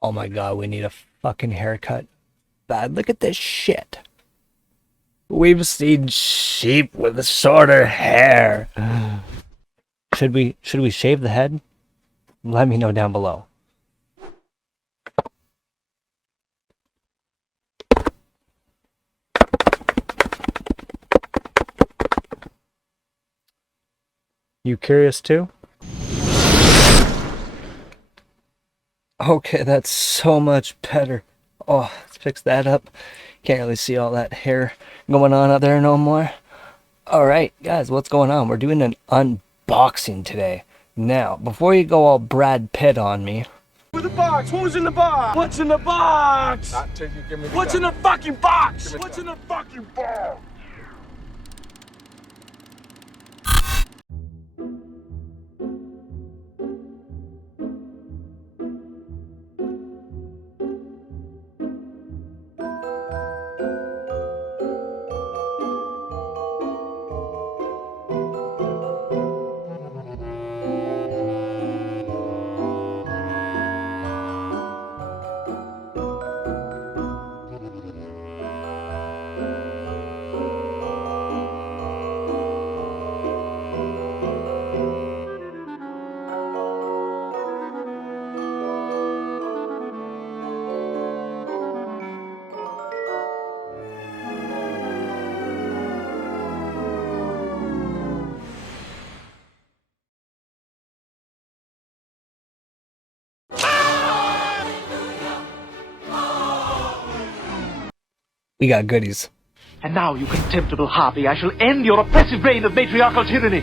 Oh my god, we need a fucking haircut. Bad, look at this shit. We've seen sheep with shorter hair. Should we shave the head? Let me know down below. You curious too? Okay, that's so much better. Oh, let's fix that up. Can't really see all that hair going on out there no more. Alright, guys, what's going on? We're doing an unboxing today. Now, before you go all Brad Pitt on me. With the box? Who's in the box? What's in the box? Not till you give me the What's in gun. the fucking box? What's in the fucking box? We got goodies. And now, you contemptible harpy, I shall end your oppressive reign of matriarchal tyranny.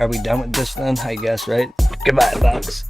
Are we done with this then? I guess, right? Goodbye, box.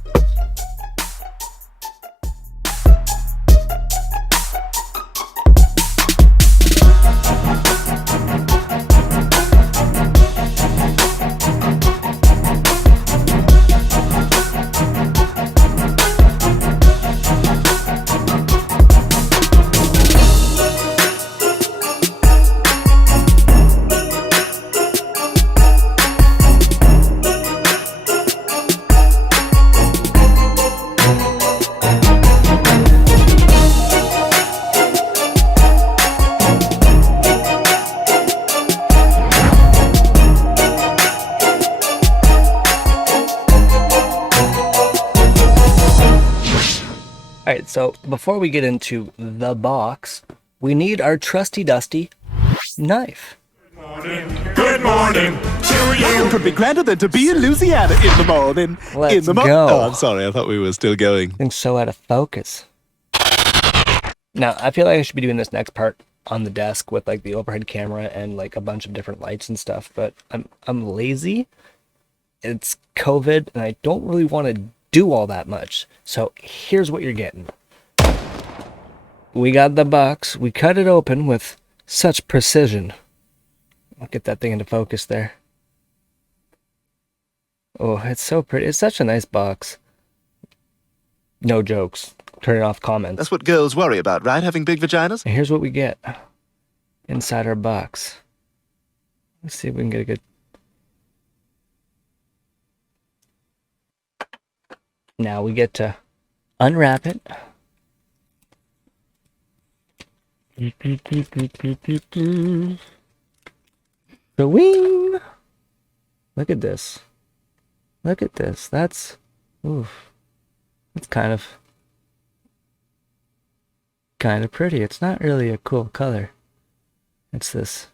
Alright, so before we get into the box, we need our trusty dusty knife. Good morning to you. Could be grander than to be in Louisiana in the morning. Let's in the go. Oh, I'm sorry. I thought we were still going. Things so out of focus. Now, I feel like I should be doing this next part on the desk with like the overhead camera and like a bunch of different lights and stuff, but I'm lazy. It's COVID and I don't really want to do all that much. So here's what you're getting. We got the box. We cut it open with such precision. I'll get that thing into focus there. Oh, it's so pretty. It's such a nice box. No jokes. Turning off comments. That's what girls worry about, right? Having big vaginas? And here's what we get inside our box. Let's see if we can get a good... Now we get to unwrap it. Wing! Look at this. Look at this. That's... Oof. That's kind of... kind of pretty. It's not really a cool color. It's this.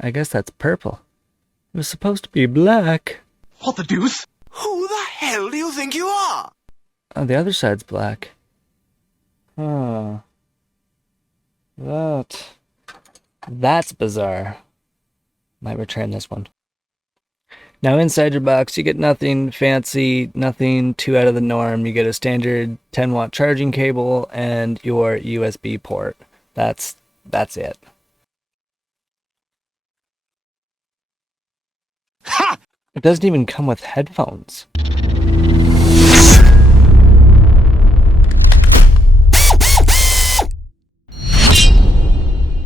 I guess that's purple. It was supposed to be black. What the deuce? Who the hell do you think you are? Oh, the other side's black. Huh. That's bizarre. Might return this one. Now inside your box, you get nothing fancy, nothing too out of the norm. You get a standard 10-watt charging cable and your USB port. That's it. Ha! It doesn't even come with headphones.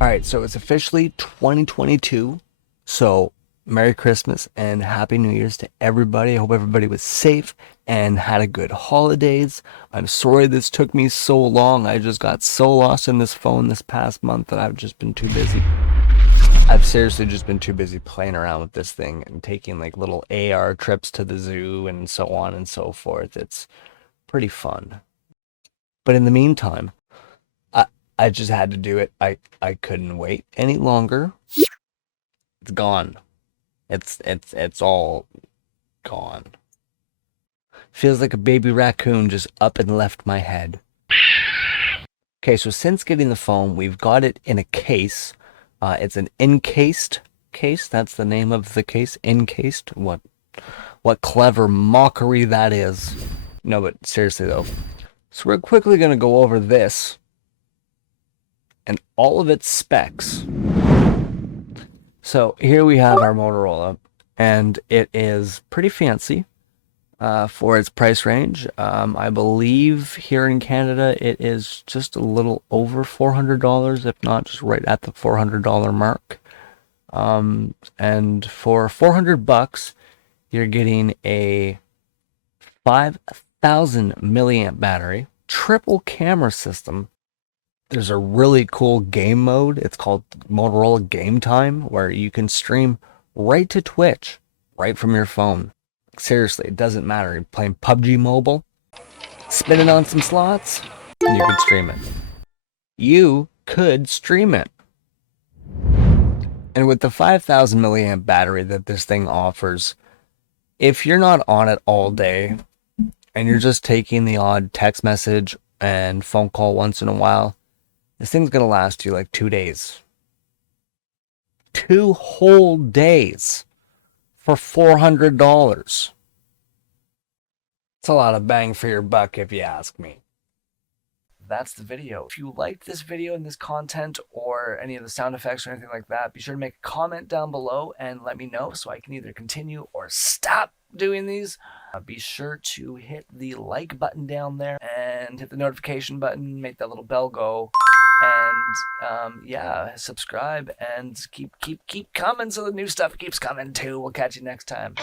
Alright, so it's officially 2022. So Merry Christmas and Happy New Year's to everybody. I hope everybody was safe and had a good holidays. I'm sorry this took me so long. I just got so lost in this phone this past month that I've just been too busy. I've seriously just been too busy playing around with this thing and taking like little AR trips to the zoo and so on and so forth. It's pretty fun. But in the meantime, I just had to do it. I couldn't wait any longer. It's gone. It's all gone. Feels like a baby raccoon just up and left my head. Okay, so since getting the phone, we've got it in a case. It's an encased case. That's the name of the case. Encased. What clever mockery that is. No, but seriously though. So we're quickly gonna go over this and all of its specs. So here we have our Motorola, and it is pretty fancy for its price range. I believe here in Canada it is just a little over $400, if not just right at the $400 mark. And for $400, you're getting a 5,000 milliamp battery, triple camera system. There's a really cool game mode. It's called Motorola Game Time, where you can stream right to Twitch, right from your phone. Seriously, it doesn't matter. You're playing PUBG Mobile, spinning on some slots, and you can stream it. You could stream it. And with the 5,000 milliamp battery that this thing offers, if you're not on it all day, and you're just taking the odd text message and phone call once in a while, this thing's gonna last you like 2 days. 2 whole days for $400. It's a lot of bang for your buck if you ask me. That's the video. If you liked this video and this content or any of the sound effects or anything like that, be sure to make a comment down below and let me know so I can either continue or stop doing these. Be sure to hit the like button down there and hit the notification button, make that little bell go. And yeah, subscribe and keep coming so the new stuff keeps coming too. We'll catch you next time.